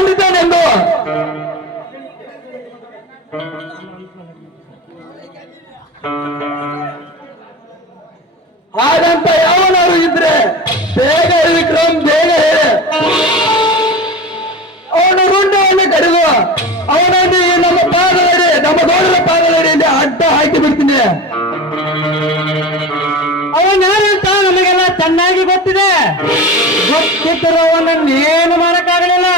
ಬಂದಿದ್ದೇನೆಂದು ಹಾಗಂತ ಯಾವನಾರು ಇದ್ರೆ ಬೇಗ ವಿಕ್ರಮ್ ಬೇಗ ಹೇಳಿ ಅವನು ರುಂಡವನ್ನು ಕಡಿದು ಅವನನ್ನು ನಮ್ಮ ಪಾದದಡಿ ನಮ್ಮ ಗೌಡರ ಪಾದದಡಿಯಲ್ಲಿ ಅಡ್ಡ ಹಾಕಿ ಬಿಡ್ತೀನಿ. ಅವನ್ ಯಾರಂತ ನಮಗೆಲ್ಲ ಚೆನ್ನಾಗಿ ಗೊತ್ತಿದೆ. ಗೊತ್ತಿದ್ದರೂ ಅವನನ್ನೇನು ಮಾಡಕ್ಕಾಗಲಿಲ್ಲ.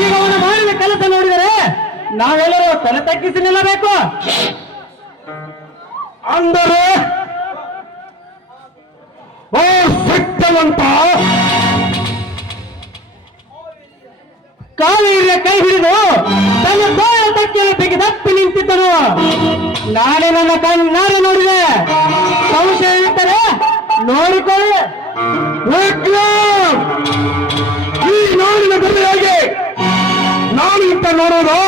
ಈಗ ಅವನು ಮಾಡಿದ ಕೆಲಸ ನೋಡಿದರೆ ನಾವೆಲ್ಲರೂ ತಲೆ ತಗ್ಗಿಸಿ ನಿಲ್ಲಬೇಕು. ಅಂದರೆ ಓ ಸತ್ಯವಂತ ಕಾವೇರಿಯ ಕೈ ಹಿಡಿದು ತನ್ನ ಗೋಳ ತಕ್ಕೆಯಲ್ಲಿ ಬಿಗಿದಪ್ಪಿ ನಿಂತಿದ್ದನು. ನಾನೇ ನನ್ನ ಕಣ್ಣಾರೆ ನೋಡಿದೆ. ಸಂಶಯ ಇದ್ದರೆ ನೋಡಿಕೊಳ್ಳಿ. ಈ ನಾಡಿನ ಬೆಲೆಯಾಗಿ ನಾನು ಇಂತ ನೋಡೋದು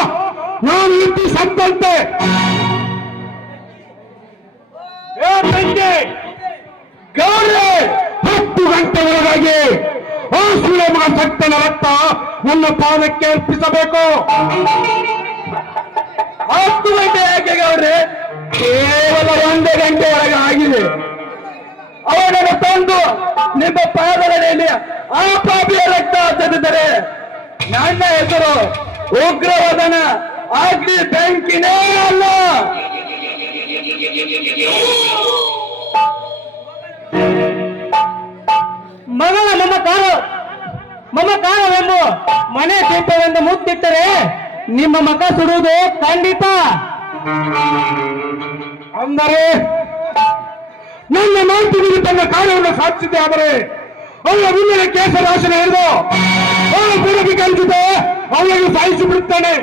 ನಾನು ಇಂತ ಸಂತಂತೆ ಗೌರೇ 10 ಗಂಟೆ ಒಳಗಾಗಿ ಆ ಸುಲಭ ಭಕ್ತನ ರಕ್ತ ನನ್ನ ಪಾದಕ್ಕೆ ಅರ್ಪಿಸಬೇಕು. 10 ಗಂಟೆ ಯಾಕೆ ಗೌಡ್ರೆ? ಕೇವಲ 1 ಗಂಟೆ ಒಳಗೆ ಆಗಿದೆ. ಅವನನ್ನು ತಂದು ನಿಮ್ಮ ಪಾದಗಳಲ್ಲಿ ಆ ಪಾಪಿಯ ರಕ್ತ ಚೆಲ್ಲಿದರೆ ನನ್ನ ಹೆಸರು ಉಗ್ರವಾದನ ಆಗ್ಲಿ ಬೆಂಕಿನೇ ಅಲ್ಲ. ಮಗಳ ಮಮಕಾರವೆಂದು ಮನೆ ದೀಪವೆಂದು ಮುತ್ತಿಟ್ಟರೆ ನಿಮ್ಮ ಮಗ ಸುಡುವುದು ಖಂಡಿತ. ಅಂದರೆ ನನ್ನ ಮಾತಿಗೆ ತನ್ನ ಕಾರ್ಯವನ್ನು ಸಾಧಿಸಿದೆ. ಆದರೆ ಅವಳ ಮುಂದಿನ ಕೇಸ ರಾಶನ ಹಿಡಿದು ಅವಳ ಬಿಡುಗೆ ಕಲಿಸಿದೆ ಅವಳನ್ನು ಸಾಯಿಸಿ ಬಿಡುತ್ತಾನೆ.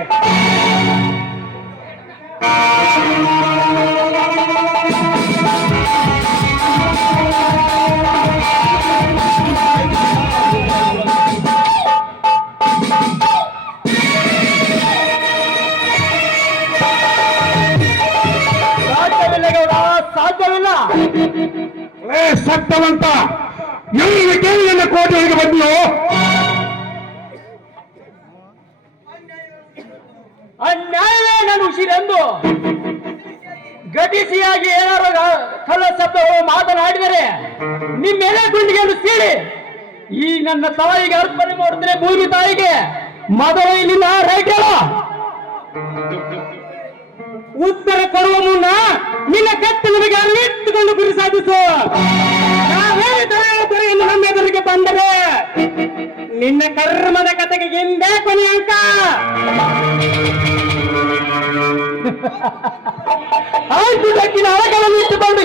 ಸಾಧ್ಯವಿಲ್ಲ. ಸತ್ಯವಂತ ಎಲ್ಲಿಗೆ ಕೇಳಿ ನನ್ನ ಕೋಟೆಗೆ ಬಂದು ಅನ್ಯಾಯವೇ ನನ್ನ ಉಸಿರೆಂದು ಗಟಿಸಿಯಾಗಿ ಏನಾರು ಕಳ್ಳ ಶಬ್ದಗಳು ಮಾತನಾಡಿದರೆ ನಿಮ್ಮೆಲೆ ಗುಂಡಿಗೆಯನ್ನು ಸೀಳಿ ಈ ನನ್ನ ತಾಯಿಗೆ ಅರ್ಪಣೆ ಮಾಡಿದ್ರೆ ಭೂಮಿ ತಾಯಿಗೆ ಮೊದಲು ಇಲ್ಲಿನ ರೈಟಲ್ಲ. ಉತ್ತರ ಕೊಡುವ ಮುನ್ನ ನಿನ್ನ ಕತ್ತಲಿಗೆ ಅಲ್ಲಿಟ್ಟುಕೊಂಡು ಗುರಿ ಸಾಧಿಸು. ಇನ್ನು ನಮ್ಮ ಎದುರಿಗೆ ಬಂದರೆ ನಿನ್ನ ಕರ್ಮದ ಕತೆಗೆ ಎಂದೇ ಕೊನೆ ಅಂಕ. ಆಯ್ತು ದಕ್ಕಿನ ಅಳಗಳನ್ನು ಇಟ್ಟುಕೊಂಡು